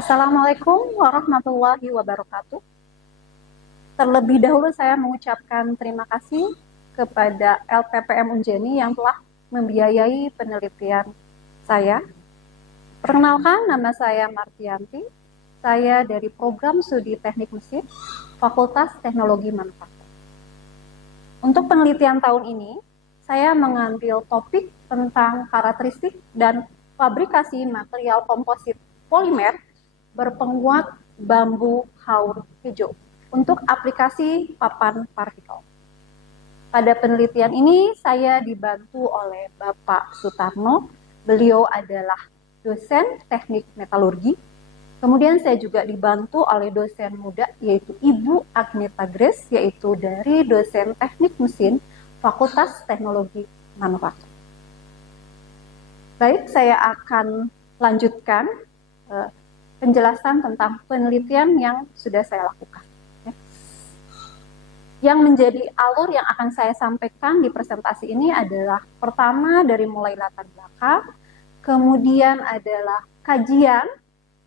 Assalamualaikum warahmatullahi wabarakatuh. Terlebih dahulu saya mengucapkan terima kasih kepada LPPM Unjani yang telah membiayai penelitian saya. Perkenalkan, nama saya Martianti. Saya dari Program Studi Teknik Mesin, Fakultas Teknologi Manufaktur. Untuk penelitian tahun ini, saya mengambil topik tentang karakteristik dan fabrikasi material komposit polimer berpenguat bambu haur hijau untuk aplikasi papan partikel. Pada penelitian ini saya dibantu oleh Bapak Sutarno. Beliau adalah dosen teknik metalurgi. Kemudian saya juga dibantu oleh dosen muda yaitu Ibu Agneta Grace, yaitu dari dosen teknik mesin Fakultas Teknologi Manufaktur. Baik, saya akan lanjutkan penjelasan tentang penelitian yang sudah saya lakukan. Yang menjadi alur yang akan saya sampaikan di presentasi ini adalah pertama dari mulai latar belakang, kemudian adalah kajian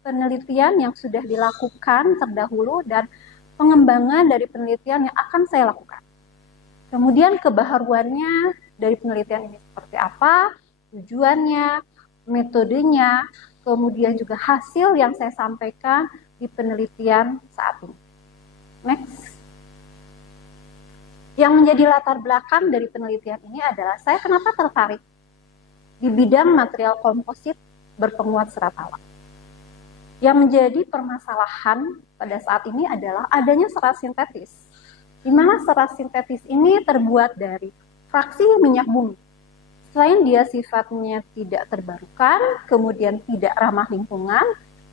penelitian yang sudah dilakukan terdahulu dan pengembangan dari penelitian yang akan saya lakukan. Kemudian kebaharuannya dari penelitian ini seperti apa, tujuannya, metodenya, kemudian juga hasil yang saya sampaikan di penelitian saat ini. Next. Yang menjadi latar belakang dari penelitian ini adalah saya kenapa tertarik di bidang material komposit berpenguat serat alam. Yang menjadi permasalahan pada saat ini adalah adanya serat sintetis, di mana serat sintetis ini terbuat dari fraksi minyak bumi. Selain dia sifatnya tidak terbarukan, kemudian tidak ramah lingkungan,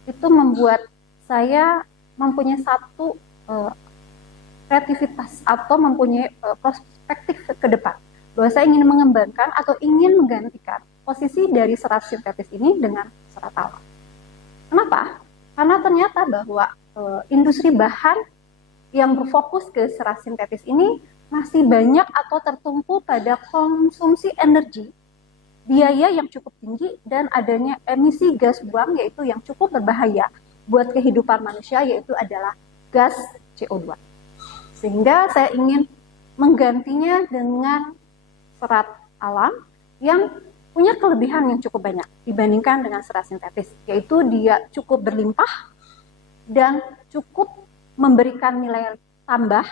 itu membuat saya mempunyai satu kreativitas atau mempunyai perspektif ke depan. Bahwa saya ingin mengembangkan atau ingin menggantikan posisi dari serat sintetis ini dengan serat alam. Kenapa? Karena ternyata bahwa industri bahan yang berfokus ke serat sintetis ini masih banyak atau tertumpu pada konsumsi energi, biaya yang cukup tinggi, dan adanya emisi gas buang yaitu yang cukup berbahaya buat kehidupan manusia, yaitu adalah gas CO2. Sehingga saya ingin menggantinya dengan serat alam yang punya kelebihan yang cukup banyak dibandingkan dengan serat sintetis, yaitu dia cukup berlimpah dan cukup memberikan nilai tambah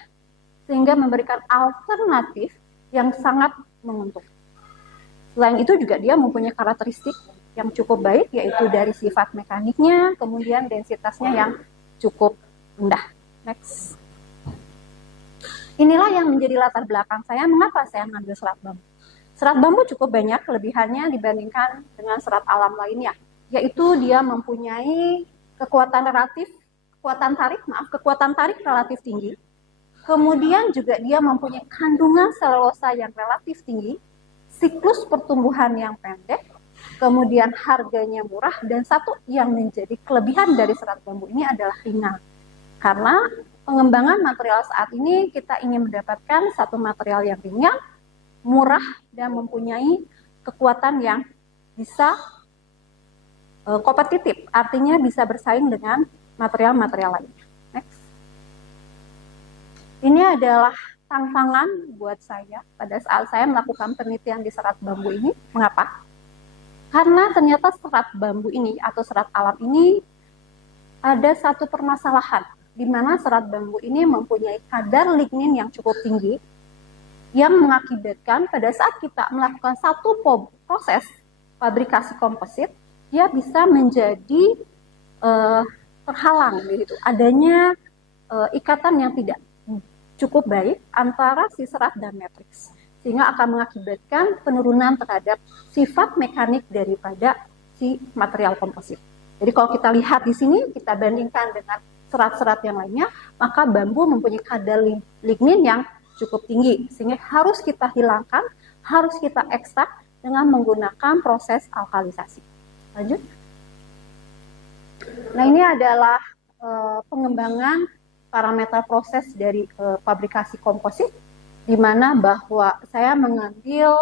sehingga memberikan alternatif yang sangat menguntungkan. Selain itu juga dia mempunyai karakteristik yang cukup baik, yaitu dari sifat mekaniknya, kemudian densitasnya yang cukup rendah. Next. Inilah yang menjadi latar belakang saya mengapa saya mengambil serat bambu. Serat bambu cukup banyak kelebihannya dibandingkan dengan serat alam lainnya, yaitu dia mempunyai kekuatan tarik relatif tinggi. Kemudian juga dia mempunyai kandungan selulosa yang relatif tinggi, siklus pertumbuhan yang pendek, kemudian harganya murah, dan satu yang menjadi kelebihan dari serat bambu ini adalah ringan. Karena pengembangan material saat ini kita ingin mendapatkan satu material yang ringan, murah, dan mempunyai kekuatan yang bisa kompetitif, artinya bisa bersaing dengan material-material lainnya. Next. Ini adalah tantangan buat saya pada saat saya melakukan penelitian di serat bambu ini. Mengapa? Karena ternyata serat bambu ini atau serat alam ini ada satu permasalahan, di mana serat bambu ini mempunyai kadar lignin yang cukup tinggi, yang mengakibatkan pada saat kita melakukan satu proses fabrikasi komposit, dia bisa menjadi terhalang, gitu. Adanya ikatan yang tidak cukup baik antara si serat dan matriks, sehingga akan mengakibatkan penurunan terhadap sifat mekanik daripada si material komposit. Jadi kalau kita lihat di sini, kita bandingkan dengan serat-serat yang lainnya, maka bambu mempunyai kadar lignin yang cukup tinggi, sehingga harus kita hilangkan, harus kita ekstrak dengan menggunakan proses alkalisasi. Lanjut. Nah, ini adalah pengembangan parameter proses dari fabrikasi komposit, di mana bahwa saya mengambil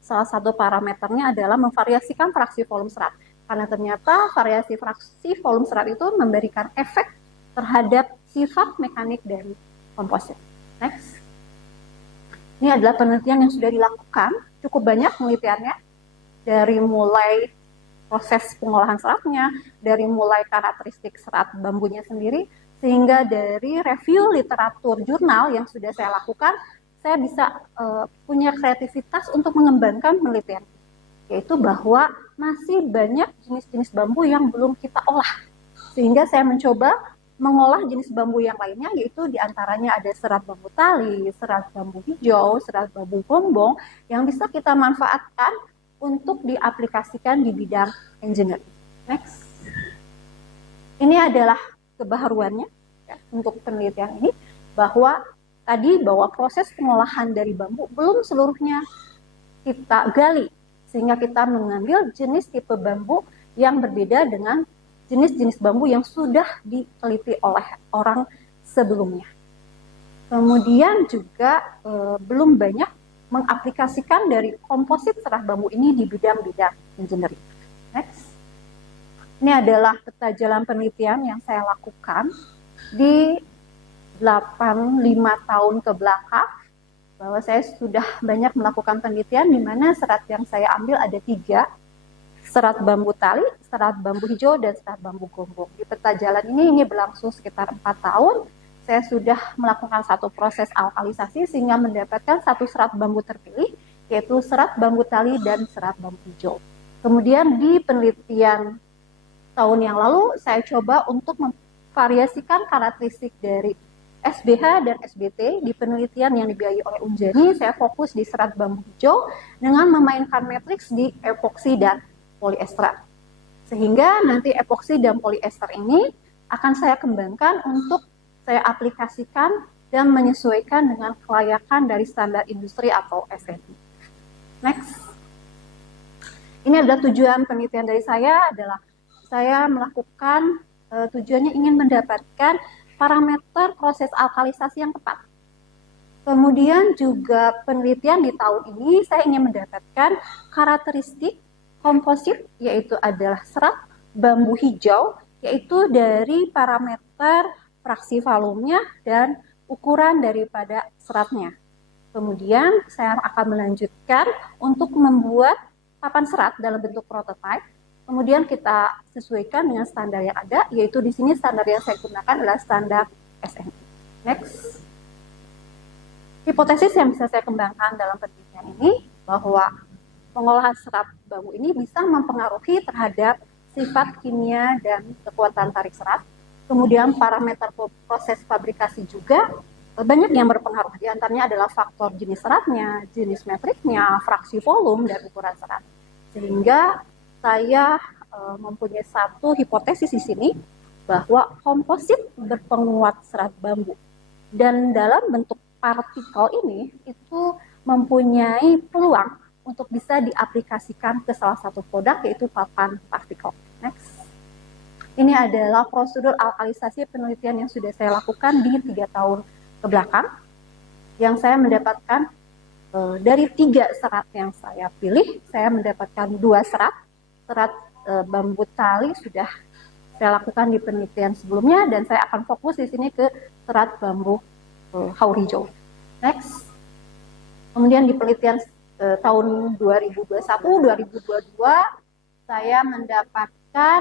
salah satu parameternya adalah memvariasikan fraksi volume serat. Karena ternyata variasi fraksi volume serat itu memberikan efek terhadap sifat mekanik dari komposit. Next. Ini adalah penelitian yang sudah dilakukan, cukup banyak penelitiannya, dari mulai proses pengolahan seratnya, dari mulai karakteristik serat bambunya sendiri, sehingga dari review literatur jurnal yang sudah saya lakukan, saya bisa punya kreativitas untuk mengembangkan penelitian, yaitu bahwa masih banyak jenis-jenis bambu yang belum kita olah. Sehingga saya mencoba mengolah jenis bambu yang lainnya, yaitu diantaranya ada serat bambu tali, serat bambu hijau, serat bambu gombong, yang bisa kita manfaatkan untuk diaplikasikan di bidang engineering. Next. Ini adalah kebaharuannya ya, untuk penelitian ini, bahwa proses pengolahan dari bambu belum seluruhnya kita gali, sehingga kita mengambil jenis tipe bambu yang berbeda dengan jenis-jenis bambu yang sudah diteliti oleh orang sebelumnya. Kemudian juga belum banyak mengaplikasikan dari komposit serat bambu ini di bidang-bidang engineering. Next. Ini adalah peta jalan penelitian yang saya lakukan di 5 tahun ke belakang, bahwa saya sudah banyak melakukan penelitian di mana serat yang saya ambil ada 3, serat bambu tali, serat bambu hijau, dan serat bambu gombong. Di peta jalan ini berlangsung sekitar 4 tahun. Saya sudah melakukan satu proses alkalisasi sehingga mendapatkan satu serat bambu terpilih, yaitu serat bambu tali dan serat bambu hijau. Kemudian di penelitian tahun yang lalu, saya coba untuk memvariasikan karakteristik dari SBH dan SBT. Di penelitian yang dibiayai oleh Unjani, saya fokus di serat bambu hijau dengan memainkan matriks di epoksi dan polyester. Sehingga nanti epoksi dan polyester ini akan saya kembangkan untuk saya aplikasikan dan menyesuaikan dengan kelayakan dari standar industri atau SNI. Next. Ini adalah tujuan penelitian dari saya, adalah saya melakukan tujuannya ingin mendapatkan parameter proses alkalisasi yang tepat. Kemudian juga penelitian di tahun ini saya ingin mendapatkan karakteristik komposit, yaitu adalah serat bambu hijau, yaitu dari parameter fraksi volumenya dan ukuran daripada seratnya. Kemudian saya akan melanjutkan untuk membuat papan serat dalam bentuk prototipe. Kemudian kita sesuaikan dengan standar yang ada, yaitu di sini standar yang saya gunakan adalah standar SNI. Next. Hipotesis yang bisa saya kembangkan dalam penelitian ini, bahwa pengolahan serat bambu ini bisa mempengaruhi terhadap sifat kimia dan kekuatan tarik serat. Kemudian parameter proses fabrikasi juga banyak yang berpengaruh. Di antaranya adalah faktor jenis seratnya, jenis metriknya, fraksi volume, dan ukuran serat. Sehingga saya mempunyai satu hipotesis di sini, bahwa komposit berpenguat serat bambu. Dan dalam bentuk partikel ini, itu mempunyai peluang untuk bisa diaplikasikan ke salah satu produk, yaitu papan partikel. Next. Ini adalah prosedur alkalisasi penelitian yang sudah saya lakukan di 3 tahun ke belakang, yang saya mendapatkan dari 3 serat yang saya pilih, saya mendapatkan 2 serat. Serat bambu tali sudah saya lakukan di penelitian sebelumnya, dan saya akan fokus di sini ke serat bambu haur hijau. Next. Kemudian di penelitian tahun 2021-2022, saya mendapatkan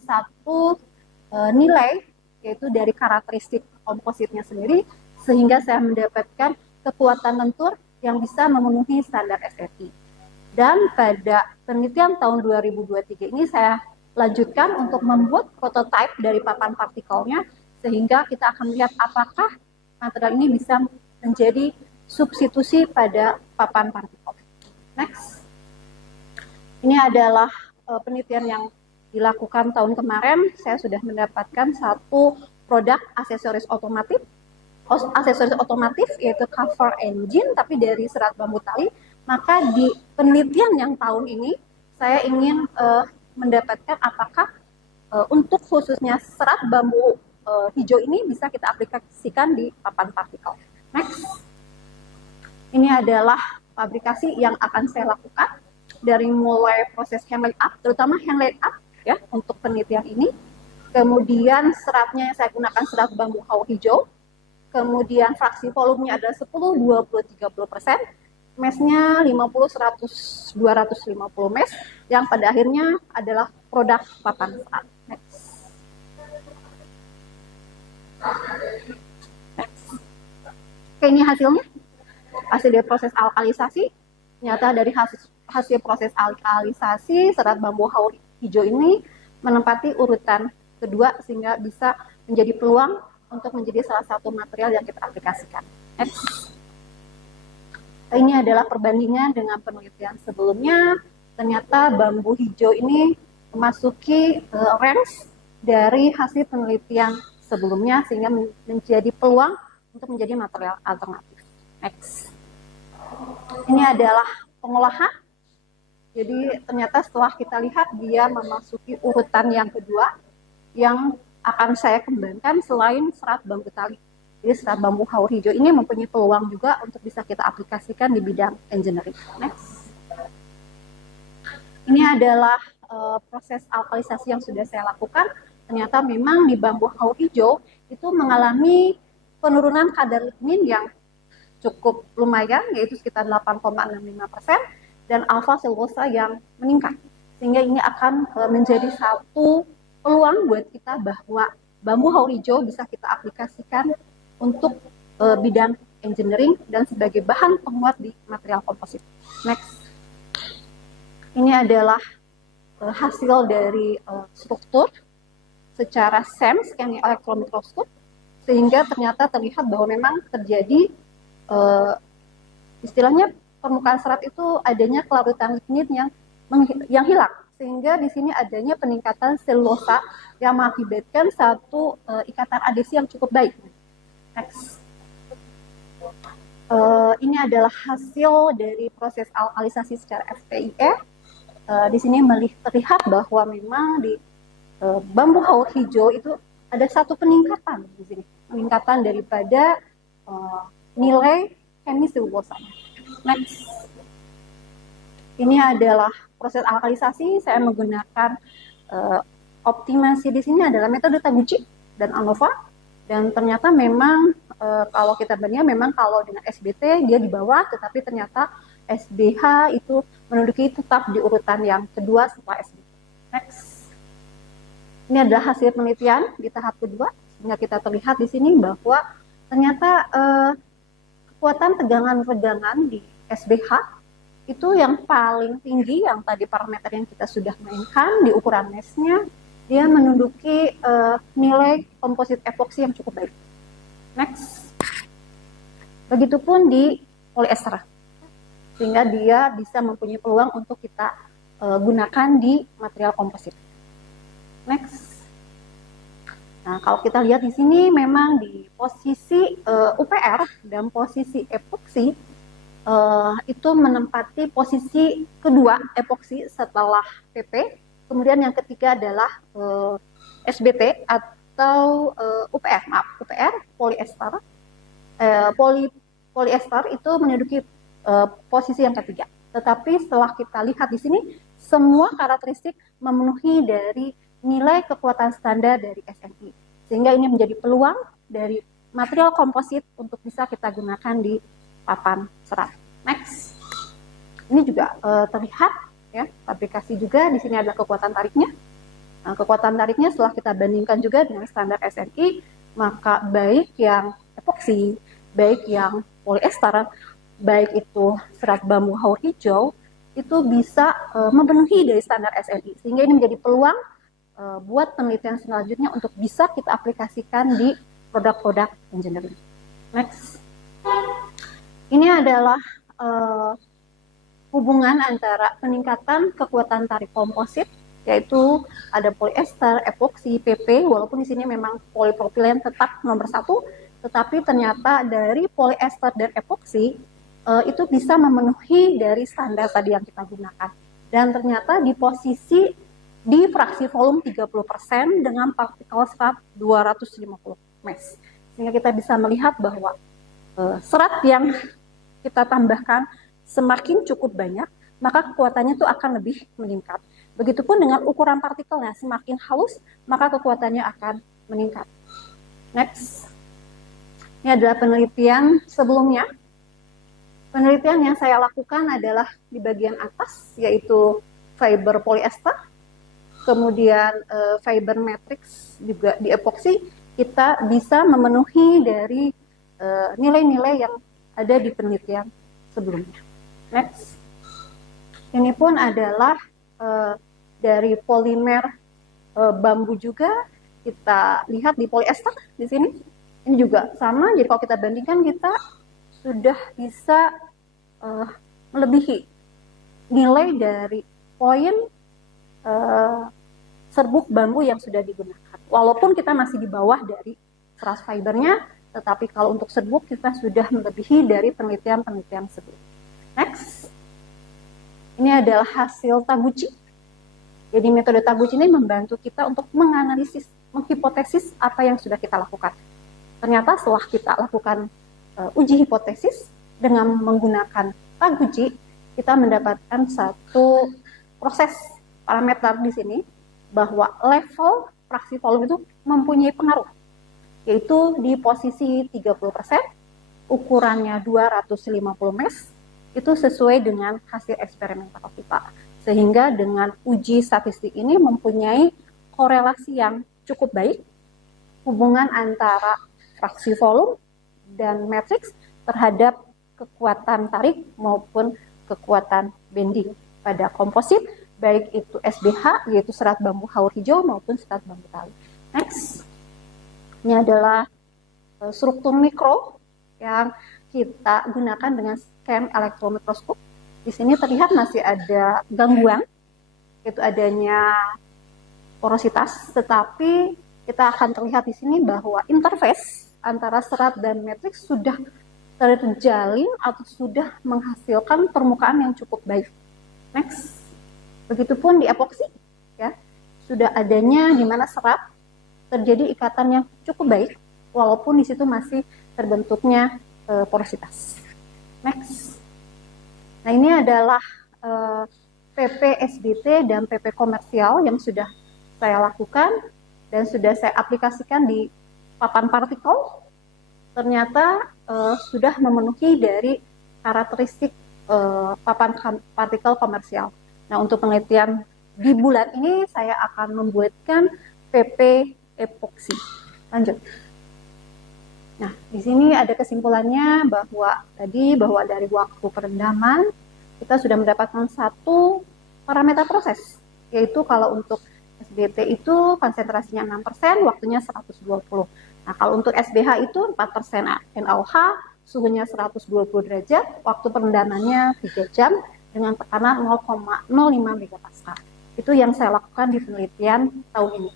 satu nilai, yaitu dari karakteristik kompositnya sendiri, sehingga saya mendapatkan kekuatan lentur yang bisa memenuhi standar SRI. Dan pada penelitian tahun 2023 ini saya lanjutkan untuk membuat prototipe dari papan partikelnya, sehingga kita akan melihat apakah material ini bisa menjadi substitusi pada papan partikel. Next. Ini adalah penelitian yang dilakukan tahun kemarin. Saya sudah mendapatkan satu produk aksesoris otomotif, yaitu cover engine, tapi dari serat bambu tali. Maka di penelitian yang tahun ini, saya ingin mendapatkan apakah untuk khususnya serat bambu hijau ini bisa kita aplikasikan di papan partikel. Next. Ini adalah fabrikasi yang akan saya lakukan dari mulai proses hand laying up, terutama hand laying up ya untuk penelitian ini. Kemudian seratnya saya gunakan serat bambu haur hijau. Kemudian fraksi volumenya adalah 10, 20, 30%. Mesnya 50, 100, 250 mes. Yang pada akhirnya adalah produk papan serat. Next. Oke, ini hasilnya. Hasil dari proses alkalisasi. Ternyata dari hasil proses alkalisasi, serat bambu haur hijau ini menempati urutan kedua sehingga bisa menjadi peluang untuk menjadi salah satu material yang kita aplikasikan. Next. Ini adalah perbandingan dengan penelitian sebelumnya. Ternyata bambu hijau ini memasuki range dari hasil penelitian sebelumnya sehingga menjadi peluang untuk menjadi material alternatif. Next. Ini adalah pengolahan. Jadi ternyata setelah kita lihat dia memasuki urutan yang kedua yang akan saya kembangkan selain serat bambu tali. Jadi serat bambu haur hijau ini mempunyai peluang juga untuk bisa kita aplikasikan di bidang engineering. Next. Ini adalah proses alkalisasi yang sudah saya lakukan. Ternyata memang di bambu haur hijau itu mengalami penurunan kadar lignin yang cukup lumayan, yaitu sekitar 8,65%, dan alfa selulosa yang meningkat. Sehingga ini akan menjadi satu peluang buat kita bahwa bambu haur hijau bisa kita aplikasikan untuk bidang engineering dan sebagai bahan penguat di material komposit. Next. Ini adalah hasil dari struktur secara SEM, scanning electron microscope, sehingga ternyata terlihat bahwa memang terjadi istilahnya permukaan serat itu adanya kelarutan lignin yang hilang, sehingga di sini adanya peningkatan selulosa yang mengakibatkan satu ikatan adhesi yang cukup baik. Next. Ini adalah hasil dari proses alkalisasi secara FPIE. Di sini terlihat bahwa memang di bambu haur hijau itu ada satu peningkatan di sini, peningkatan daripada nilai chemis selulosanya. Next. Ini adalah proses alkalisasi. Saya menggunakan optimasi di sini adalah metode Taguchi dan ANOVA. Dan ternyata memang kalau kita bandingkan, memang kalau dengan SBT dia di bawah, tetapi ternyata SBH itu menduduki tetap di urutan yang kedua setelah SBT. Next. Ini adalah hasil penelitian di tahap kedua, sehingga kita terlihat di sini bahwa ternyata kekuatan tegangan-regangan di SBH itu yang paling tinggi, yang tadi parameter yang kita sudah mainkan di ukuran mesnya, dia menduduki nilai komposit epoksi yang cukup baik. Next. Begitupun di polyester, sehingga dia bisa mempunyai peluang untuk kita gunakan di material komposit. Next. Nah, kalau kita lihat di sini memang di posisi UPR dan posisi epoksi itu menempati posisi kedua epoksi setelah PP. Kemudian yang ketiga adalah SBT atau UPR, polyester. Polyester itu menduduki posisi yang ketiga. Tetapi setelah kita lihat di sini, semua karakteristik memenuhi dari nilai kekuatan standar dari SNI. Sehingga ini menjadi peluang dari material komposit untuk bisa kita gunakan di papan serat. Next. Ini juga terlihat ya, aplikasi juga di sini adalah kekuatan tariknya. Nah, kekuatan tariknya setelah kita bandingkan juga dengan standar SNI, maka baik yang epoksi, baik yang polyester, baik itu serat bambu haur hijau, itu bisa memenuhi dari standar SNI. Sehingga ini menjadi peluang buat penelitian selanjutnya untuk bisa kita aplikasikan di produk-produk engineering. Next. Ini adalah hubungan antara peningkatan kekuatan tarik komposit, yaitu ada polyester, epoksi, PP, walaupun di sini memang polipropilen tetap nomor 1, tetapi ternyata dari polyester dan epoksi itu bisa memenuhi dari standar tadi yang kita gunakan. Dan ternyata di posisi di fraksi volume 30% dengan partikel serat 250 mes. Sehingga kita bisa melihat bahwa serat yang kita tambahkan semakin cukup banyak, maka kekuatannya itu akan lebih meningkat. Begitupun dengan ukuran partikelnya, semakin halus maka kekuatannya akan meningkat. Next. Ini adalah penelitian sebelumnya. Penelitian yang saya lakukan adalah di bagian atas, yaitu fiber polyester, kemudian fiber matrix juga di epoksi. Kita bisa memenuhi dari nilai-nilai yang ada di penelitian sebelumnya. Next. Ini pun adalah dari polimer bambu juga. Kita lihat di polyester di sini. Ini juga sama. Jadi kalau kita bandingkan, kita sudah bisa melebihi nilai dari poin serbuk bambu yang sudah digunakan. Walaupun kita masih di bawah dari keras fibernya, tetapi kalau untuk serbuk kita sudah melebihi dari penelitian-penelitian sebelumnya. Next. Ini adalah hasil Taguchi. Jadi metode Taguchi ini membantu kita untuk menganalisis, menghipotesis apa yang sudah kita lakukan. Ternyata setelah kita lakukan uji hipotesis dengan menggunakan Taguchi, kita mendapatkan satu proses parameter di sini bahwa level fraksi volume itu mempunyai pengaruh, yaitu di posisi 30%, ukurannya 250 mesh, itu sesuai dengan hasil eksperimental kita. Sehingga dengan uji statistik ini mempunyai korelasi yang cukup baik, hubungan antara fraksi volume dan matriks terhadap kekuatan tarik maupun kekuatan bending pada komposit, baik itu SBH, yaitu serat bambu haur hijau, maupun serat bambu tali. Next. Ini adalah struktur mikro yang kita gunakan dengan scan elektromikroskop. Di sini terlihat masih ada gangguan, yaitu adanya porositas, tetapi kita akan terlihat di sini bahwa interface antara serat dan matriks sudah terjalin atau sudah menghasilkan permukaan yang cukup baik. Next. Begitupun di epoksi, ya, sudah adanya di mana serat terjadi ikatan yang cukup baik, walaupun di situ masih terbentuknya porositas. Next. Nah, ini adalah PP SBT dan PP komersial yang sudah saya lakukan dan sudah saya aplikasikan di papan partikel. Ternyata sudah memenuhi dari karakteristik papan partikel komersial. Nah, untuk penelitian di bulan ini saya akan membuatkan PP epoksi. Lanjut. Nah, di sini ada kesimpulannya bahwa dari waktu perendaman kita sudah mendapatkan satu parameter proses, yaitu kalau untuk SBT itu konsentrasinya 6%, waktunya 120. Nah, kalau untuk SBH itu 4% NaOH, suhunya 120 derajat, waktu perendamannya 3 jam dengan tekanan 0,05 megapascal. Itu yang saya lakukan di penelitian tahun ini.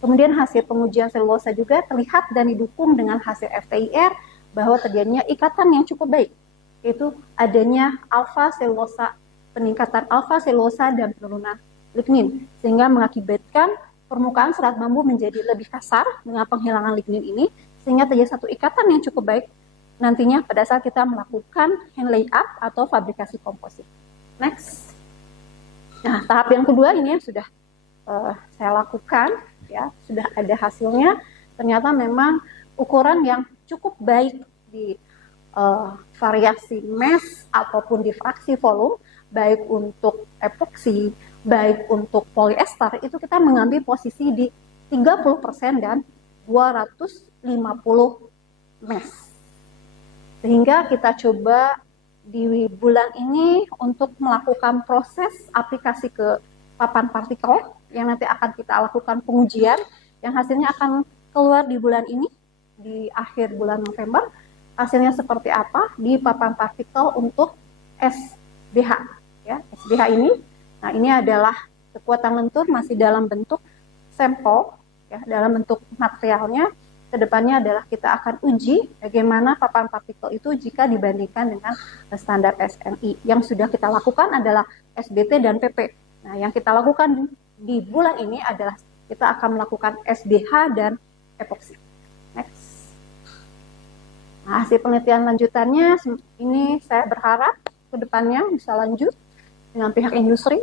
Kemudian hasil pengujian selulosa juga terlihat dan didukung dengan hasil FTIR bahwa terjadinya ikatan yang cukup baik, yaitu adanya alfa selulosa, peningkatan alfa selulosa dan penurunan lignin, sehingga mengakibatkan permukaan serat bambu menjadi lebih kasar dengan penghilangan lignin ini, sehingga terjadi satu ikatan yang cukup baik nantinya pada saat kita melakukan hand layup atau fabrikasi komposit. Next. Nah, tahap yang kedua ini yang sudah saya lakukan, ya, sudah ada hasilnya. Ternyata memang ukuran yang cukup baik di variasi mesh ataupun di fraksi volume, baik untuk epoksi, baik untuk polyester, itu kita mengambil posisi di 30% dan 250 mesh. Sehingga kita coba di bulan ini untuk melakukan proses aplikasi ke papan partikel yang nanti akan kita lakukan pengujian, yang hasilnya akan keluar di bulan ini, di akhir bulan November. Hasilnya seperti apa di papan partikel untuk SBH, ya, SBH ini. Nah, ini adalah kekuatan lentur masih dalam bentuk sampel, ya, dalam bentuk materialnya. Kedepannya adalah kita akan uji bagaimana papan partikel itu jika dibandingkan dengan standar SNI. Yang sudah kita lakukan adalah SBT dan PP. Nah, yang kita lakukan di bulan ini adalah kita akan melakukan SBH dan epoksi. Next. Nah, hasil penelitian lanjutannya ini saya berharap ke depannya bisa lanjut dengan pihak industri.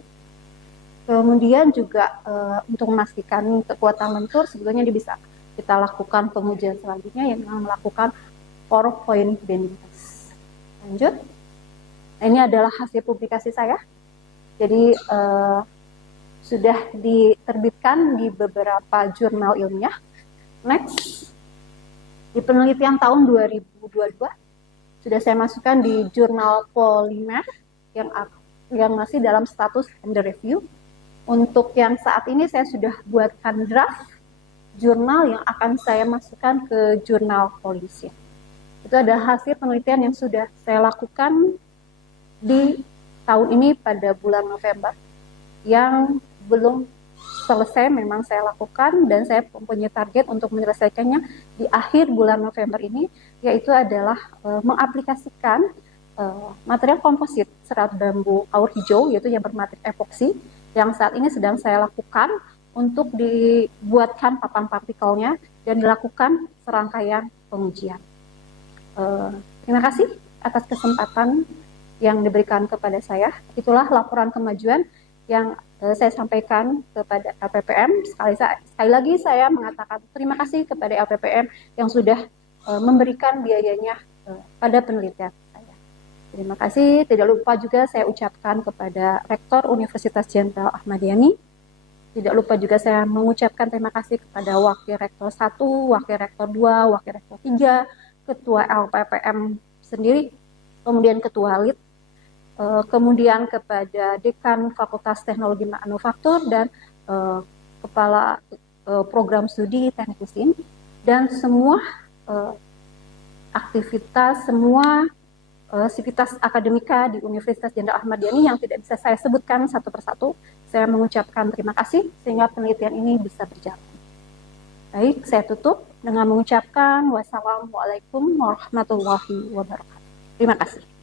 Kemudian juga untuk memastikan kekuatan lentur, sebetulnya bisa kita lakukan pengujian selanjutnya yang melakukan 4-point bending test. Lanjut. Nah, ini adalah hasil publikasi saya. Jadi sudah diterbitkan di beberapa jurnal ilmiah. Next. Di penelitian tahun 2022 sudah saya masukkan di jurnal Polymer yang masih dalam status under review. Untuk yang saat ini saya sudah buatkan draft jurnal yang akan saya masukkan ke jurnal Pollution. Itu adalah hasil penelitian yang sudah saya lakukan di tahun ini pada bulan November, yang belum selesai memang saya lakukan, dan saya mempunyai target untuk menyelesaikannya di akhir bulan November ini, yaitu adalah mengaplikasikan material komposit serat bambu kaur hijau, yaitu yang bermatrix epoksi, yang saat ini sedang saya lakukan untuk dibuatkan papan partikelnya dan dilakukan serangkaian pengujian. Terima kasih atas kesempatan yang diberikan kepada saya. Itulah laporan kemajuan yang saya sampaikan kepada LPPM. Sekali lagi saya mengatakan terima kasih kepada LPPM yang sudah memberikan biayanya pada penelitian saya. Terima kasih. Tidak lupa juga saya ucapkan kepada Rektor Universitas Jenderal Ahmad Yani. Tidak lupa juga saya mengucapkan terima kasih kepada Wakil Rektor 1, Wakil Rektor 2, Wakil Rektor 3, Ketua LPPM sendiri, kemudian Ketua LIT, kemudian kepada Dekan Fakultas Teknologi Manufaktur dan Kepala Program Studi Teknik Mesin, dan semua aktivitas, semua sivitas akademika di Universitas Jenderal Ahmad Yani yang tidak bisa saya sebutkan satu persatu. Saya mengucapkan terima kasih sehingga penelitian ini bisa berjalan. Baik, saya tutup dengan mengucapkan wassalamualaikum warahmatullahi wabarakatuh. Terima kasih.